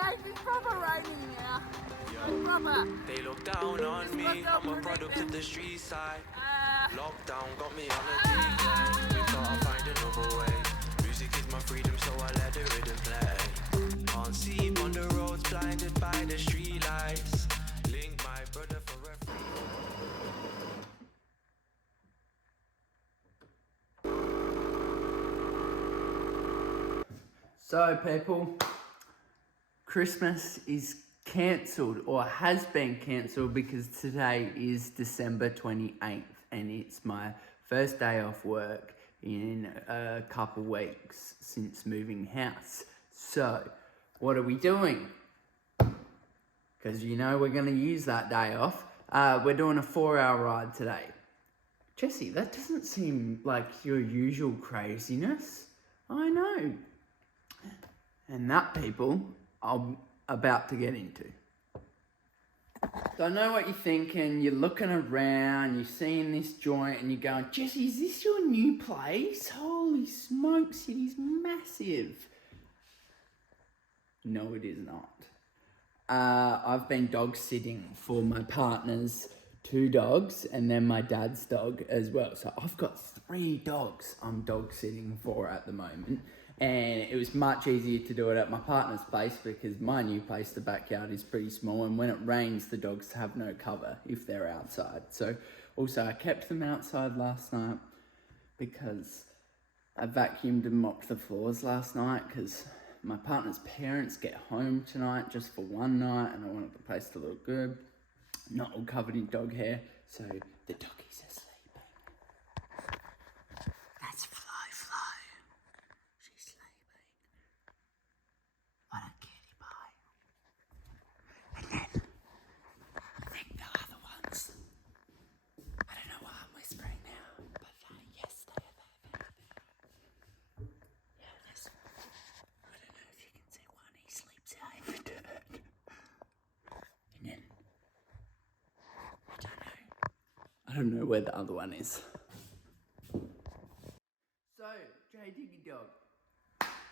Guys, it's proper raining now. It's proper. They look down on me, I'm a product of the street side. Lockdown got me on a decline. We gotta find another way. Music is my freedom, so I let the rhythm play. Can't see on the roads, blinded by the street lights. Link my brother for reference. So people, Christmas is cancelled or has been cancelled because today is December 28th and it's my first day off work in a couple weeks since moving house. So what are we doing? Because you know we're going to use that day off. We're doing a 4-hour ride today. Jesse, that doesn't seem like your usual craziness. I know. And that, people, I'm about to get into. So I know what you're thinking. You're looking around, you're seeing this joint, and you're going, Jesse, is this your new place? Holy smokes, it is massive. No, it is not. I've been dog sitting for my partner's 2 dogs and then my dad's dog as well. So I've got 3 dogs I'm dog sitting for at the moment. And it was much easier to do it at my partner's place because my new place, the backyard is pretty small. And when it rains, the dogs have no cover if they're outside. So also I kept them outside last night because I vacuumed and mopped the floors last night because my partner's parents get home tonight just for one night and I wanted the place to look good. Not all covered in dog hair. So the doggies are sleeping. That's Flo. She's sleeping. What a cutie pie. And then, I think the other ones, I don't know why I'm whispering now, but yes, they are there. Yeah, there's, I don't know if you can see one, he sleeps out in the dirt. And then, I don't know where the other one is. So, Jay Diggy Dog,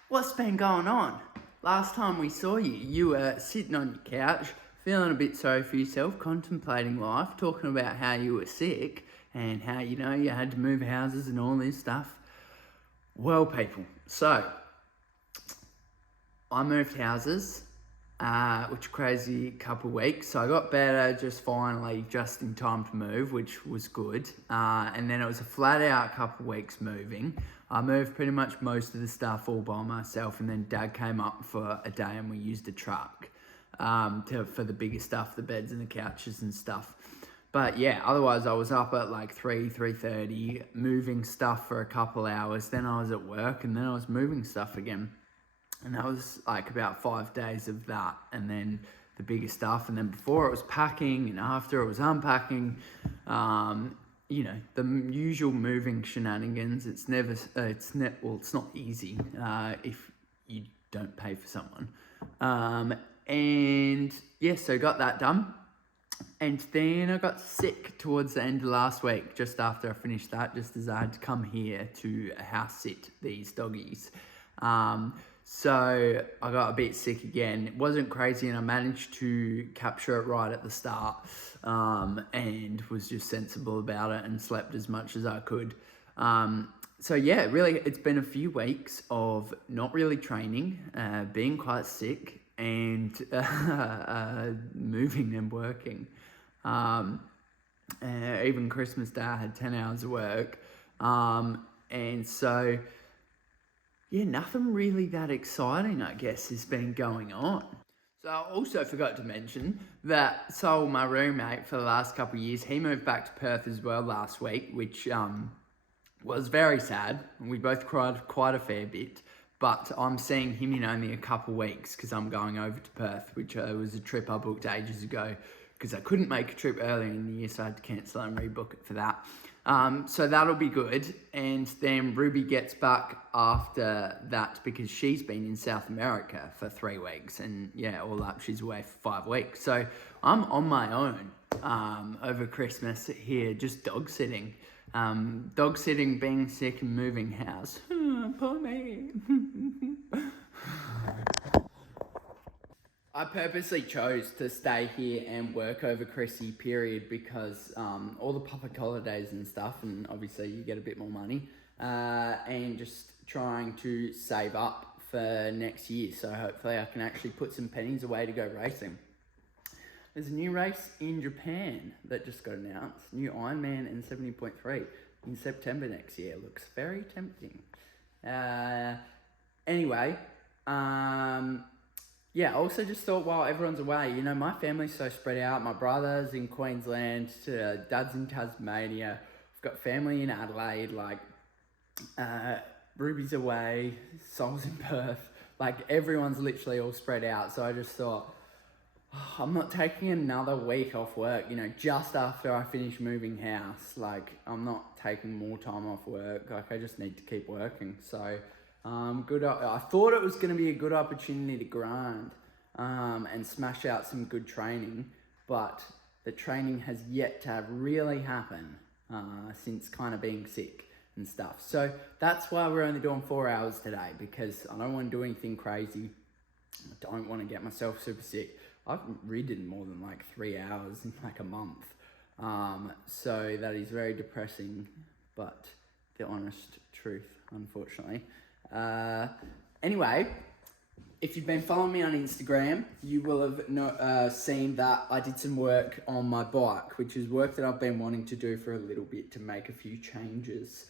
what's been going on? Last time we saw you, you were sitting on your couch, feeling a bit sorry for yourself, contemplating life, talking about how you were sick and how, you know, you had to move houses and all this stuff. Well, people, so I moved houses, which crazy couple of weeks. So I got better just finally, just in time to move, which was good. And then it was a flat out couple of weeks moving. I moved pretty much most of the stuff all by myself, and then Dad came up for a day and we used a truck for the bigger stuff, the beds and the couches and stuff. But yeah, otherwise I was up at like 3:30, moving stuff for a couple hours. Then I was at work and then I was moving stuff again. And that was like about 5 days of that, and then the bigger stuff. And then before it was packing, and after it was unpacking. You know, the usual moving shenanigans. It's not easy if you don't pay for someone. And yeah, so got that done. And then I got sick towards the end of last week, just after I finished that, just as I had to come here to house sit these doggies. So I got a bit sick again. It wasn't crazy and I managed to capture it right at the start, and was just sensible about it and slept as much as I could. So yeah, really, it's been a few weeks of not really training, being quite sick and moving and working. Even Christmas Day, I had 10 hours of work. And so, yeah, nothing really that exciting, I guess, has been going on. So I also forgot to mention that Sol, my roommate for the last couple of years, he moved back to Perth as well last week, which was very sad. We both cried quite a fair bit, but I'm seeing him in only a couple of weeks because I'm going over to Perth, which was a trip I booked ages ago because I couldn't make a trip earlier in the year, so I had to cancel and rebook it for that. So that'll be good. And then Ruby gets back after that because she's been in South America for 3 weeks. And yeah, all up, she's away for 5 weeks. So I'm on my own over Christmas here, just dog sitting. Dog sitting, being sick and moving house. Poor me. I purposely chose to stay here and work over Chrissy period because all the public holidays and stuff, and obviously you get a bit more money, and just trying to save up for next year. So hopefully I can actually put some pennies away to go racing. There's a new race in Japan that just got announced. New Ironman and 70.3 in September next year. Looks very tempting. Anyway, yeah, I also just thought while everyone's away, you know, my family's so spread out. My brother's in Queensland, Dad's in Tasmania. I've got family in Adelaide, like Ruby's away, Sol's in Perth. Like everyone's literally all spread out. So I just thought, I'm not taking another week off work, you know, just after I finish moving house. Like, I'm not taking more time off work. Like, I just need to keep working. So, I thought it was going to be a good opportunity to grind and smash out some good training. But the training has yet to really happen since kind of being sick and stuff. So, that's why we're only doing 4 hours today, because I don't want to do anything crazy. I don't want to get myself super sick. I've ridden more than like 3 hours in like a month. So that is very depressing, but the honest truth, unfortunately. Anyway, if you've been following me on Instagram, you will have seen that I did some work on my bike, which is work that I've been wanting to do for a little bit to make a few changes.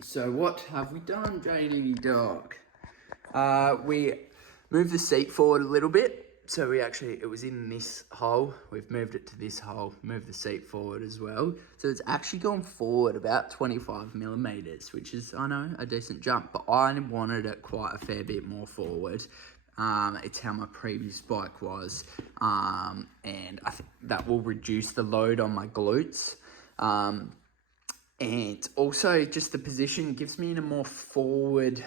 So what have we done, JD dog? We moved the seat forward a little bit. So it was in this hole. We've moved it to this hole, moved the seat forward as well. So it's actually gone forward about 25 millimeters, which is, I know, a decent jump, but I wanted it quite a fair bit more forward. It's how my previous bike was. And I think that will reduce the load on my glutes. And also just the position gives me in a more forward,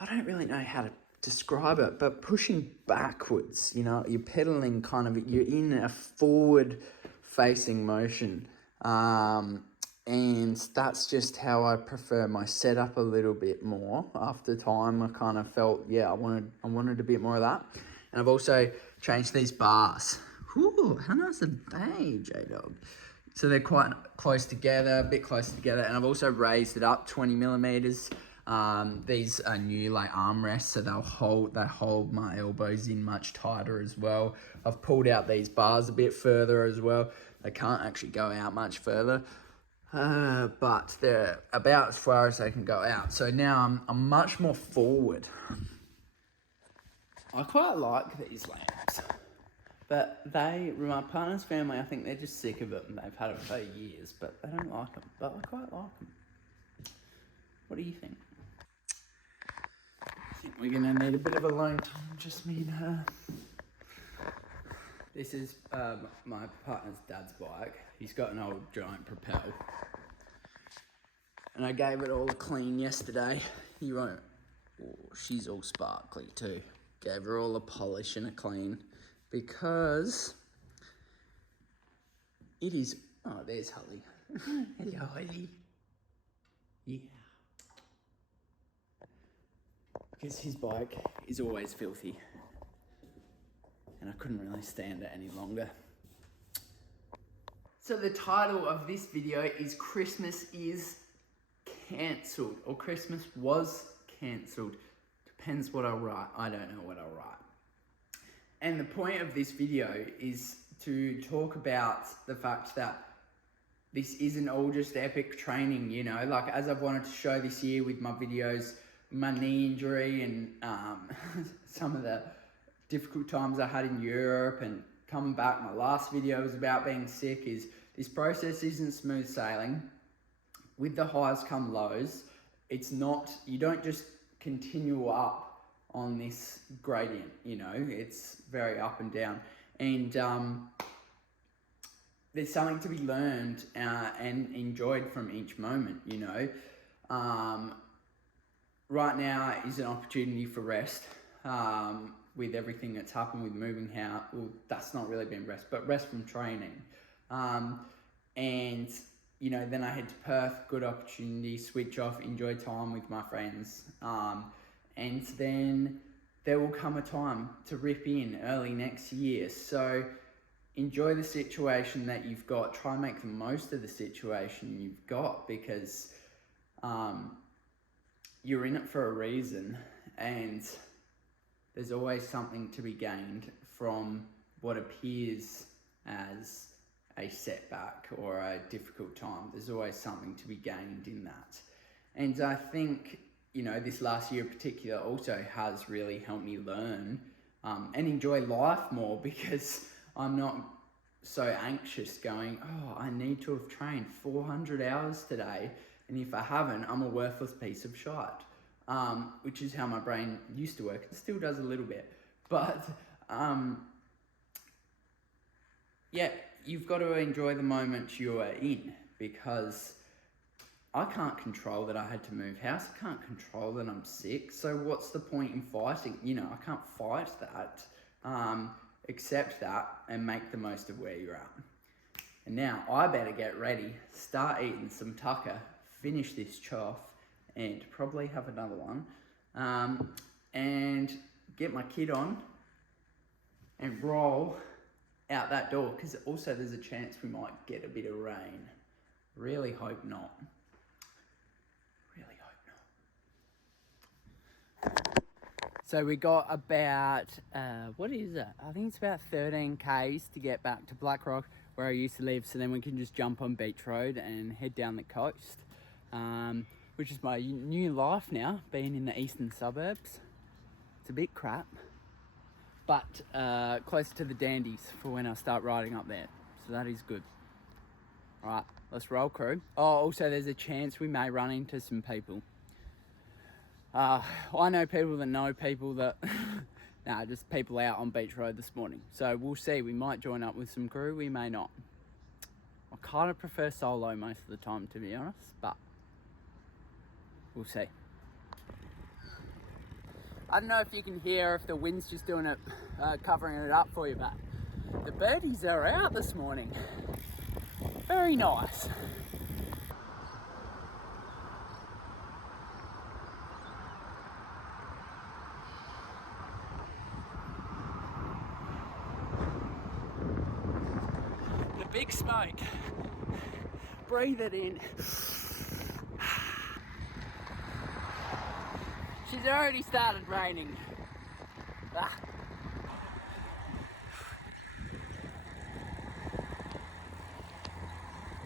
I don't really know how to describe it, but pushing backwards, you know, you're pedaling kind of, you're in a forward facing motion. And that's just how I prefer my setup a little bit more. After time, I kind of felt, yeah, I wanted a bit more of that. And I've also changed these bars. Whew, how nice are they, J-Dog? So they're quite close together, a bit close together. And I've also raised it up 20 millimeters. These are new like armrests, so they hold my elbows in much tighter as well. I've pulled out these bars a bit further as well. They can't actually go out much further, but they're about as far as they can go out. So now I'm much more forward. I quite like these lamps, but my partner's family, I think they're just sick of it and they've had it for years, but they don't like them, but I quite like them. What do you think? I think we're going to need a bit of alone time, just me and her. This is my partner's dad's bike. He's got an old giant Propel. And I gave it all a clean yesterday. You won't... Oh, she's all sparkly too. Gave her all a polish and a clean. Because... it is... Oh, there's Holly. Hello, Holly. Yeah. Because his bike is always filthy. And I couldn't really stand it any longer. So the title of this video is Christmas is cancelled. Or Christmas was cancelled. Depends what I write. I don't know what I'll write. And the point of this video is to talk about the fact that this isn't all just epic training, you know, like as I've wanted to show this year with my videos, my knee injury and some of the difficult times I had in Europe and coming back. My last video was about being sick. Is this process isn't smooth sailing. With the highs come lows. It's not, you don't just continue up on this gradient, you know, it's very up and down. And there's something to be learned and enjoyed from each moment, you know. Right now is an opportunity for rest with everything that's happened with moving house. Well, that's not really been rest, but rest from training. And, you know, then I head to Perth, good opportunity, switch off, enjoy time with my friends. And then there will come a time to rip in early next year. So enjoy the situation that you've got. Try and make the most of the situation you've got, because you're in it for a reason, and there's always something to be gained from what appears as a setback or a difficult time. There's always something to be gained in that. And I think, you know, this last year in particular also has really helped me learn and enjoy life more, because I'm not so anxious going, oh, I need to have trained 400 hours today, and if I haven't, I'm a worthless piece of shite. Which is how my brain used to work. It still does a little bit. But yeah, you've got to enjoy the moment you are in, because I can't control that I had to move house. I can't control that I'm sick. So what's the point in fighting? You know, I can't fight that. Accept that and make the most of where you're at. And now I better get ready, start eating some tucker, finish this choff, and probably have another one, and get my kid on and roll out that door, because also there's a chance we might get a bit of rain. Really hope not. Really hope not. So we got about, what is it? I think it's about 13 Ks to get back to Blackrock, where I used to live, so then we can just jump on Beach Road and head down the coast. Which is my new life now, being in the eastern suburbs. It's a bit crap, but closer to the dandies for when I start riding up there. So that is good. All right, let's roll, crew. Oh, also there's a chance we may run into some people. I know people that, nah, just people out on Beach Road this morning. So we'll see, we might join up with some crew, we may not. I kind of prefer solo most of the time, to be honest, but we'll see. I don't know if you can hear, if the wind's just doing it, covering it up for you, but the birdies are out this morning. Very nice. The big smoke. Breathe it in. She's already started raining. Ah.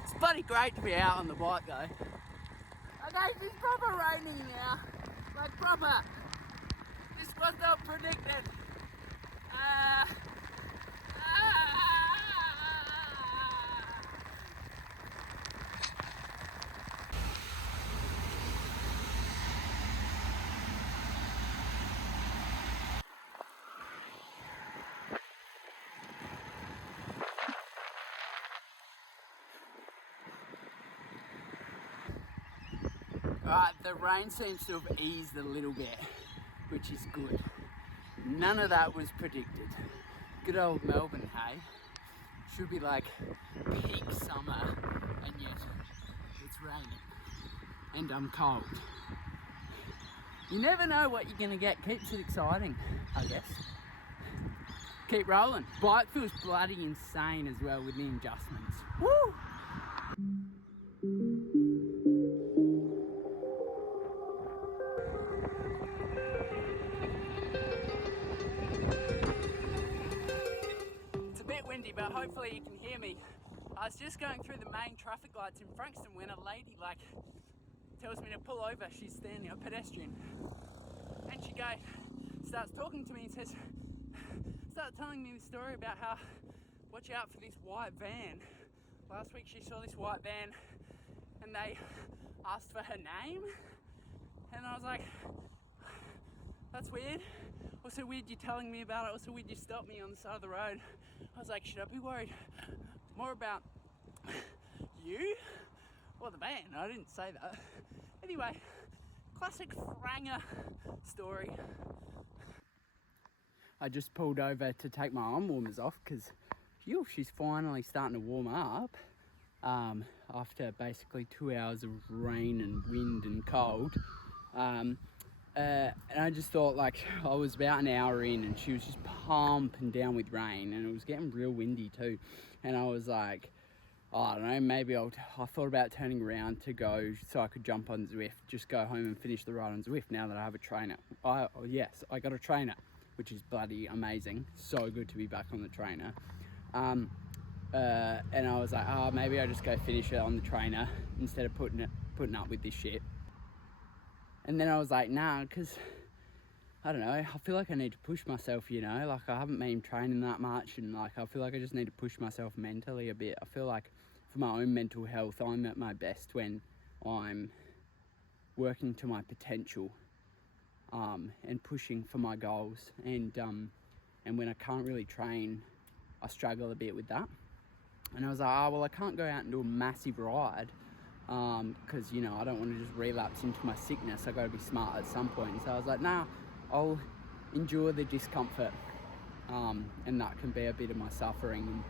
It's bloody great to be out on the bike though. Okay, it's proper raining now. Like proper. This was not predicted. Alright, the rain seems to have eased a little bit, which is good. None of that was predicted. Good old Melbourne, hey? Should be like peak summer, and yet it's raining. And I'm cold. You never know what you're gonna get. Keeps it exciting, I guess. Keep rolling. Bike feels bloody insane as well with the adjustments. Woo! But hopefully you can hear me. I was just going through the main traffic lights in Frankston when a lady tells me to pull over. She's standing, a pedestrian, and she starts talking to me and starts telling me the story about how watch out for this white van. Last week she saw this white van and they asked for her name, and I was like, that's weird. Also weird you telling me about it. Also weird you stopped me on the side of the road. I was like, should I be worried more about you or the van? I didn't say that. Anyway, classic Franger story. I just pulled over to take my arm warmers off because she's finally starting to warm up after basically 2 hours of rain and wind and cold. and I just thought, like, I was about an hour in and she was just pumping down with rain and it was getting real windy too. And I was like, oh, I don't know, maybe I thought about turning around to go so I could jump on Zwift, just go home and finish the ride on Zwift now that I have a trainer. Yes, I got a trainer, which is bloody amazing. So good to be back on the trainer. And I was like, oh, maybe I just go finish it on the trainer instead of putting up with this shit. And then I was like, nah, because I don't know, I feel like I need to push myself, you know, like I haven't been training that much and like I feel like I just need to push myself mentally a bit. I feel like for my own mental health, I'm at my best when I'm working to my potential and pushing for my goals. And when I can't really train, I struggle a bit with that. And I was like, oh, well, I can't go out and do a massive ride because, you know, I don't want to just relapse into my sickness. I got to be smart at some point. So I was like, nah, I'll endure the discomfort, and that can be a bit of my suffering.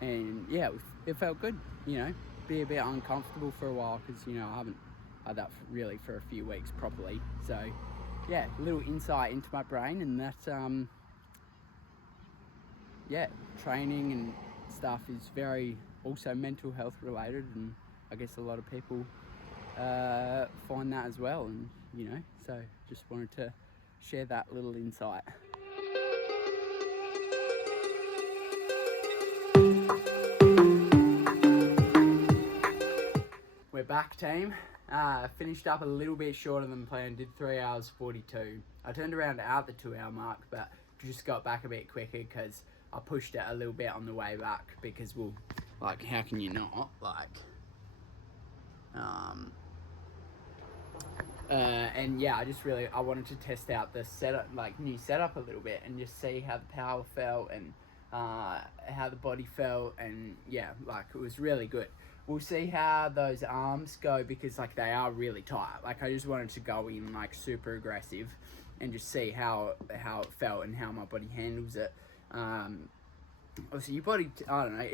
And yeah, it felt good, you know, be a bit uncomfortable for a while because, you know, I haven't had that really for a few weeks properly. So yeah, a little insight into my brain, and that yeah, training and stuff is very also mental health related, and I guess a lot of people find that as well, and you know, so just wanted to share that little insight. We're back, team. Finished up a little bit shorter than planned, did 3 hours 42. I turned around at the 2 hour mark, but just got back a bit quicker because I pushed it a little bit on the way back because, well, like, how can you not, like, and yeah, I wanted to test out the setup, like, new setup a little bit and just see how the power felt and how the body felt, and yeah, like, it was really good. We'll see how those arms go because, like, they are really tight. Like, I just wanted to go in, like, super aggressive and just see how it felt and how my body handles it. Obviously, your body, I don't know,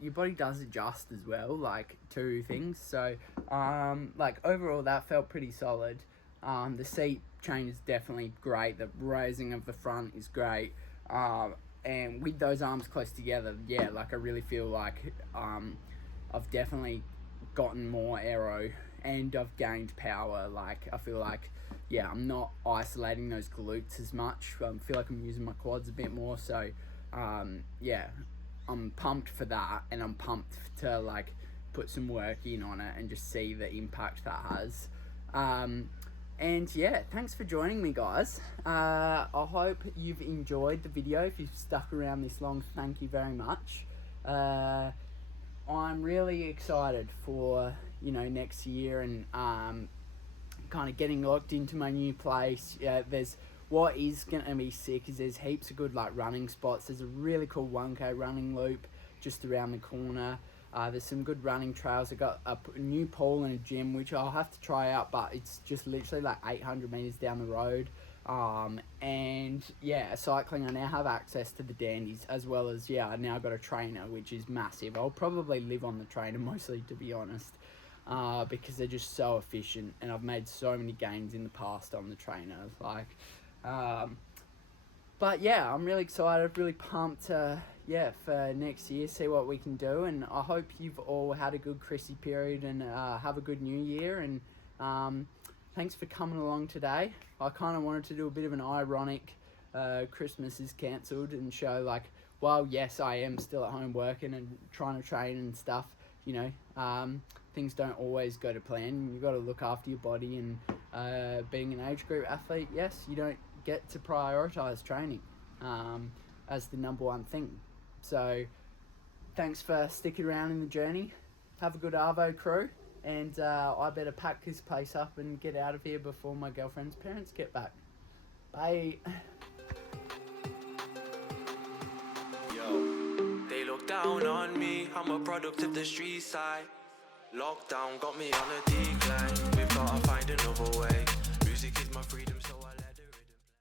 your body does adjust as well, like, to things. So, like, overall, that felt pretty solid. The seat change is definitely great. The raising of the front is great. And with those arms close together, yeah, like, I really feel like I've definitely gotten more aero and I've gained power. Like, I feel like, yeah, I'm not isolating those glutes as much. I feel like I'm using my quads a bit more. So, yeah, I'm pumped for that, and I'm pumped to, like, put some work in on it and just see the impact that has. And yeah, thanks for joining me, guys. I hope you've enjoyed the video. If you've stuck around this long, thank you very much. I'm really excited for, you know, next year and kind of getting locked into my new place. What is going to be sick is there's heaps of good, like, running spots. There's a really cool 1K running loop just around the corner. There's some good running trails. I got a new pool and a gym, which I'll have to try out, but it's just literally like 800 meters down the road. And yeah, cycling, I now have access to the dandies, as well as, yeah, I now got a trainer, which is massive. I'll probably live on the trainer mostly, to be honest, because they're just so efficient, and I've made so many gains in the past on the trainer. Like, but yeah, I'm really excited, really pumped, for next year, see what we can do, and I hope you've all had a good Chrissy period and have a good New Year, and thanks for coming along today. I kind of wanted to do a bit of an ironic Christmas is cancelled and show, like, well, yes, I am still at home working and trying to train and stuff, you know, things don't always go to plan. You've got to look after your body, and being an age group athlete, yes, you don't get to prioritise training as the number one thing. So thanks for sticking around in the journey. Have a good Arvo crew, and I better pack this place up and get out of here before my girlfriend's parents get back. Bye. Yo, they look down on me, I'm a product of the street side. Lockdown got me on a decline, we've gotta find another way. Music is my freedom.